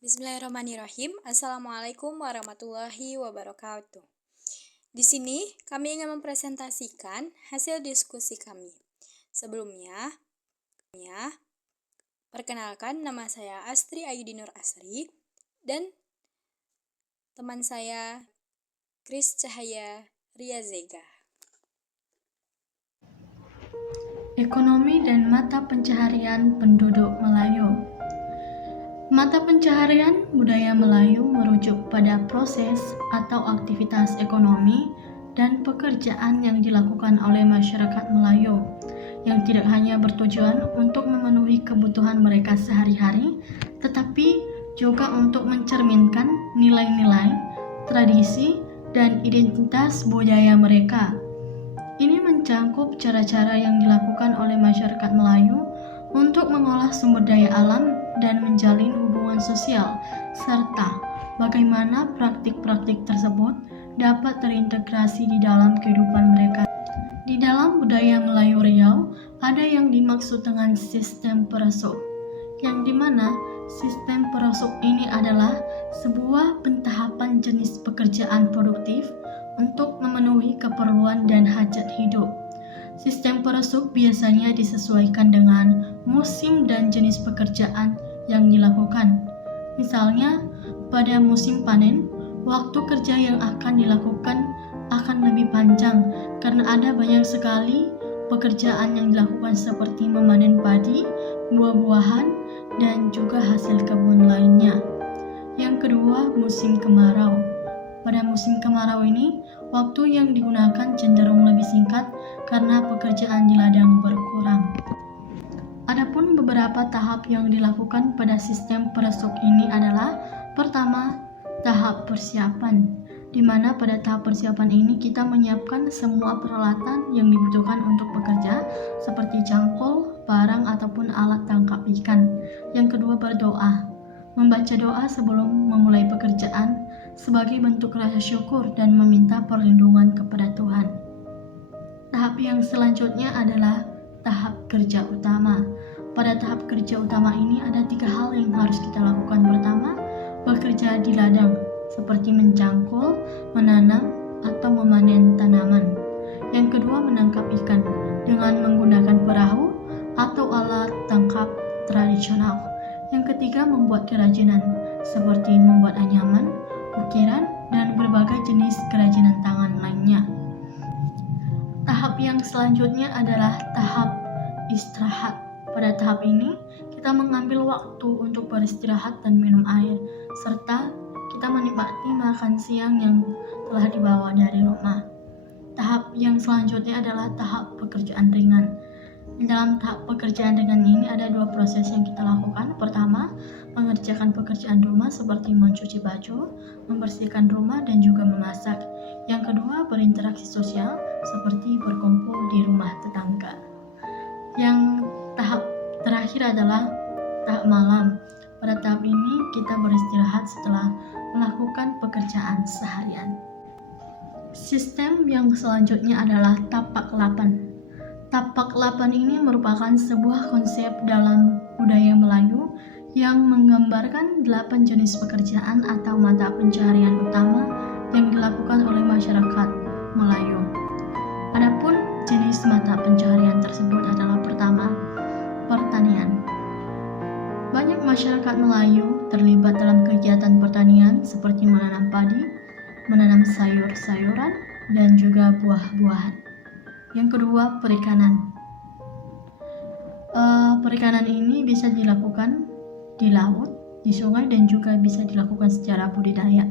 Bismillahirrahmanirrahim. Assalamualaikum warahmatullahi wabarakatuh. Di sini kami ingin mempresentasikan hasil diskusi kami. Sebelumnya, perkenalkan nama saya Astri Ayudi Nur Asri dan teman saya Kris Cahaya Riazega. Ekonomi dan mata pencaharian penduduk Melayu. Mata pencaharian budaya Melayu merujuk pada proses atau aktivitas ekonomi dan pekerjaan yang dilakukan oleh masyarakat Melayu yang tidak hanya bertujuan untuk memenuhi kebutuhan mereka sehari-hari, tetapi juga untuk mencerminkan nilai-nilai, tradisi, dan identitas budaya mereka. Ini mencakup cara-cara yang dilakukan oleh masyarakat Melayu untuk mengolah sumber daya alam dan menjalin hubungan sosial, serta bagaimana praktik-praktik tersebut dapat terintegrasi di dalam kehidupan mereka. Di dalam budaya Melayu Riau, ada yang dimaksud dengan sistem perasuk, yang dimana sistem perasuk ini adalah sebuah pentahapan jenis pekerjaan produktif untuk memenuhi keperluan dan hajat hidup. Sistem perasuk biasanya disesuaikan dengan musim dan jenis pekerjaan yang dilakukan. Misalnya, pada musim panen, waktu kerja yang akan dilakukan akan lebih panjang karena ada banyak sekali pekerjaan yang dilakukan seperti memanen padi, buah-buahan, dan juga hasil kebun lainnya. Yang kedua, musim kemarau. Pada musim kemarau ini, waktu yang digunakan cenderung lebih singkat karena pekerjaan di ladang berkurang. Adapun beberapa tahap yang dilakukan pada sistem perasuk ini adalah: pertama, tahap persiapan, di mana pada tahap persiapan ini kita menyiapkan semua peralatan yang dibutuhkan untuk bekerja seperti cangkul, parang, ataupun alat tangkap ikan. Yang kedua, berdoa, membaca doa sebelum memulai pekerjaan sebagai bentuk rasa syukur dan meminta perlindungan kepada Tuhan. Tahap yang selanjutnya adalah tahap kerja utama. Pada tahap kerja utama ini ada 3 hal yang harus kita lakukan. Pertama, bekerja di ladang, seperti mencangkul, menanam, atau memanen tanaman. Yang kedua, menangkap ikan dengan menggunakan perahu atau alat tangkap tradisional. Yang ketiga, membuat kerajinan, seperti membuat anyaman, ukiran, dan berbagai jenis kerajinan tangan lainnya. Tahap yang selanjutnya adalah tahap istirahat. Pada tahap ini, kita mengambil waktu untuk beristirahat dan minum air, serta kita menikmati makan siang yang telah dibawa dari rumah. Tahap yang selanjutnya adalah tahap pekerjaan ringan. Di dalam tahap pekerjaan ringan ini ada 2 proses yang kita lakukan. Pertama, mengerjakan pekerjaan rumah seperti mencuci baju, membersihkan rumah, dan juga memasak. Yang kedua, berinteraksi sosial seperti berkumpul di rumah tetangga. Yang tahap terakhir adalah tahap malam. Pada tahap ini kita beristirahat setelah melakukan pekerjaan seharian. Sistem yang selanjutnya adalah tapak lapan. Tapak lapan ini merupakan sebuah konsep dalam budaya Melayu yang menggambarkan 8 jenis pekerjaan atau mata pencaharian utama yang dilakukan oleh masyarakat Melayu. Adapun jenis mata pencaharian tersebut adalah: pertama, pertanian. Banyak masyarakat Melayu terlibat dalam kegiatan pertanian seperti menanam padi, menanam sayur-sayuran, dan juga buah-buahan. Yang kedua, perikanan. Perikanan ini bisa dilakukan di laut, di sungai, dan juga bisa dilakukan secara budidaya.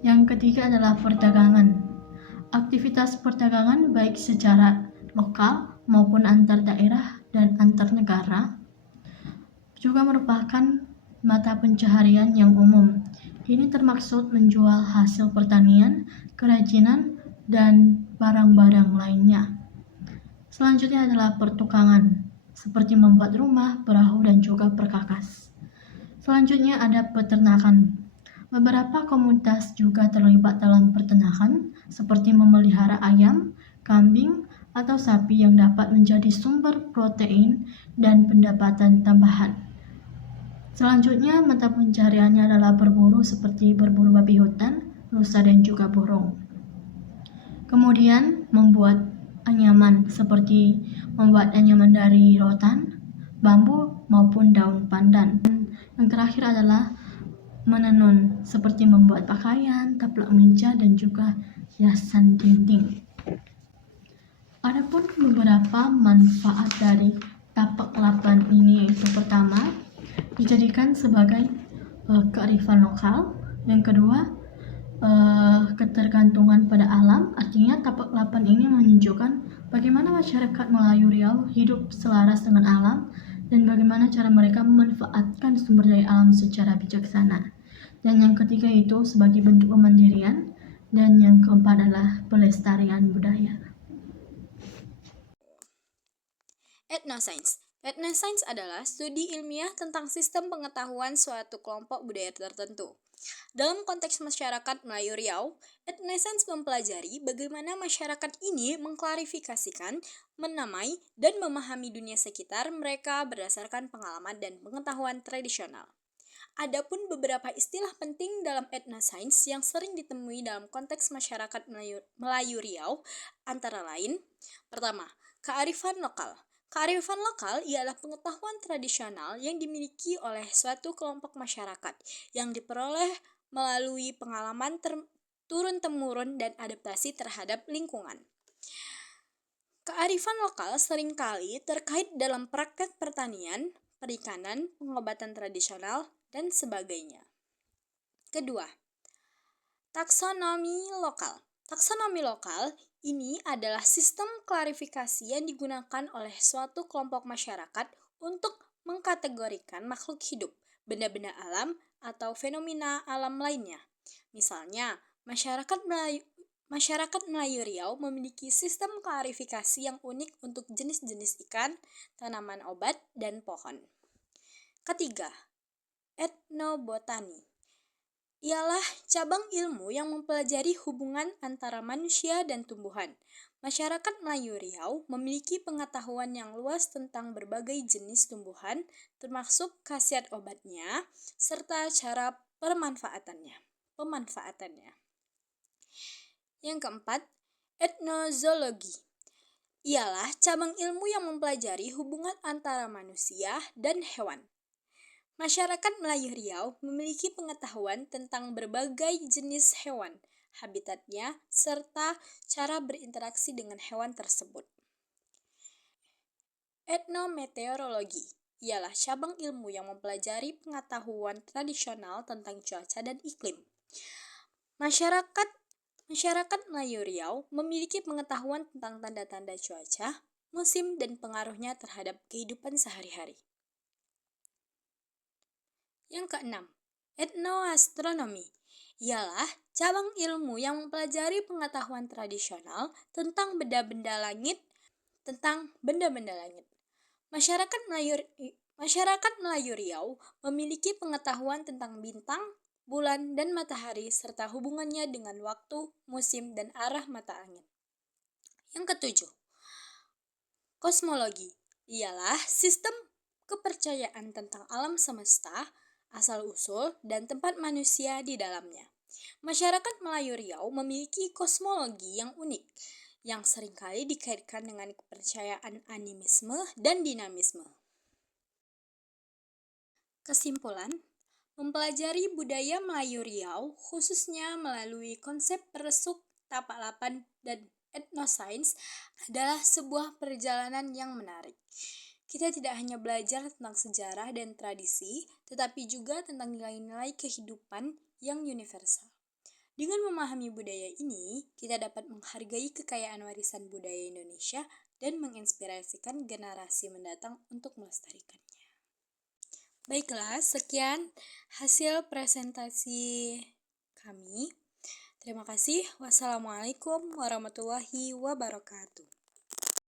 Yang ketiga adalah perdagangan. Aktivitas perdagangan baik secara lokal maupun antar daerah dan antar negara juga merupakan mata pencaharian yang umum. Ini termaksud menjual hasil pertanian, kerajinan, dan barang-barang lainnya. Selanjutnya adalah pertukangan, seperti membuat rumah, perahu, dan juga perkakas. Selanjutnya ada peternakan. Beberapa komunitas juga terlibat dalam peternakan, seperti memelihara ayam, kambing, atau sapi yang dapat menjadi sumber protein dan pendapatan tambahan. Selanjutnya, mata pencahariannya adalah berburu seperti berburu babi hutan, rusa, dan juga burung. Kemudian, membuat anyaman seperti membuat anyaman dari rotan, bambu, maupun daun pandan. Yang terakhir adalah menenun seperti membuat pakaian, taplak meja, dan juga hiasan dinding. Adapun beberapa manfaat dari tapak lapan ini, yaitu pertama, dijadikan sebagai kearifan lokal. Yang kedua, ketergantungan pada alam. Artinya tapak lapan ini menunjukkan bagaimana masyarakat Melayu Riau hidup selaras dengan alam dan bagaimana cara mereka memanfaatkan sumber daya alam secara bijaksana. Dan yang ketiga itu sebagai bentuk kemandirian. Dan yang keempat adalah pelestarian budaya. Ethnoscience. Ethnoscience adalah studi ilmiah tentang sistem pengetahuan suatu kelompok budaya tertentu. Dalam konteks masyarakat Melayu Riau, ethnoscience mempelajari bagaimana masyarakat ini mengklarifikasikan, menamai, dan memahami dunia sekitar mereka berdasarkan pengalaman dan pengetahuan tradisional. Adapun beberapa istilah penting dalam ethnoscience yang sering ditemui dalam konteks masyarakat Melayu Riau antara lain, pertama, kearifan lokal. Kearifan lokal ialah pengetahuan tradisional yang dimiliki oleh suatu kelompok masyarakat yang diperoleh melalui pengalaman turun-temurun dan adaptasi terhadap lingkungan. Kearifan lokal seringkali terkait dalam praktek pertanian, perikanan, pengobatan tradisional, dan sebagainya. Kedua, taksonomi lokal. Taksonomi lokal ini adalah sistem klarifikasi yang digunakan oleh suatu kelompok masyarakat untuk mengkategorikan makhluk hidup, benda-benda alam, atau fenomena alam lainnya. Misalnya, masyarakat Melayu Riau memiliki sistem klarifikasi yang unik untuk jenis-jenis ikan, tanaman obat, dan pohon. Ketiga, etnobotani ialah cabang ilmu yang mempelajari hubungan antara manusia dan tumbuhan. Masyarakat Melayu Riau memiliki pengetahuan yang luas tentang berbagai jenis tumbuhan, termasuk khasiat obatnya, serta cara pemanfaatannya. Yang keempat, etnozoologi ialah cabang ilmu yang mempelajari hubungan antara manusia dan hewan. Masyarakat Melayu Riau memiliki pengetahuan tentang berbagai jenis hewan, habitatnya, serta cara berinteraksi dengan hewan tersebut. Etnometeorologi ialah cabang ilmu yang mempelajari pengetahuan tradisional tentang cuaca dan iklim. Masyarakat Melayu Riau memiliki pengetahuan tentang tanda-tanda cuaca, musim, dan pengaruhnya terhadap kehidupan sehari-hari. Yang keenam, etnoastronomi ialah cabang ilmu yang mempelajari pengetahuan tradisional tentang benda-benda langit. Masyarakat Melayu Riau memiliki pengetahuan tentang bintang, bulan, dan matahari serta hubungannya dengan waktu, musim, dan arah mata angin. Yang ketujuh, kosmologi ialah sistem kepercayaan tentang alam semesta, asal-usul, dan tempat manusia di dalamnya. Masyarakat Melayu Riau memiliki kosmologi yang unik, yang seringkali dikaitkan dengan kepercayaan animisme dan dinamisme. Kesimpulan, mempelajari budaya Melayu Riau khususnya melalui konsep peresuk, tapak lapan, dan etnoscience adalah sebuah perjalanan yang menarik. Kita tidak hanya belajar tentang sejarah dan tradisi, tetapi juga tentang nilai-nilai kehidupan yang universal. Dengan memahami budaya ini, kita dapat menghargai kekayaan warisan budaya Indonesia dan menginspirasikan generasi mendatang untuk melestarikannya. Baiklah, sekian hasil presentasi kami. Terima kasih. Wassalamualaikum warahmatullahi wabarakatuh.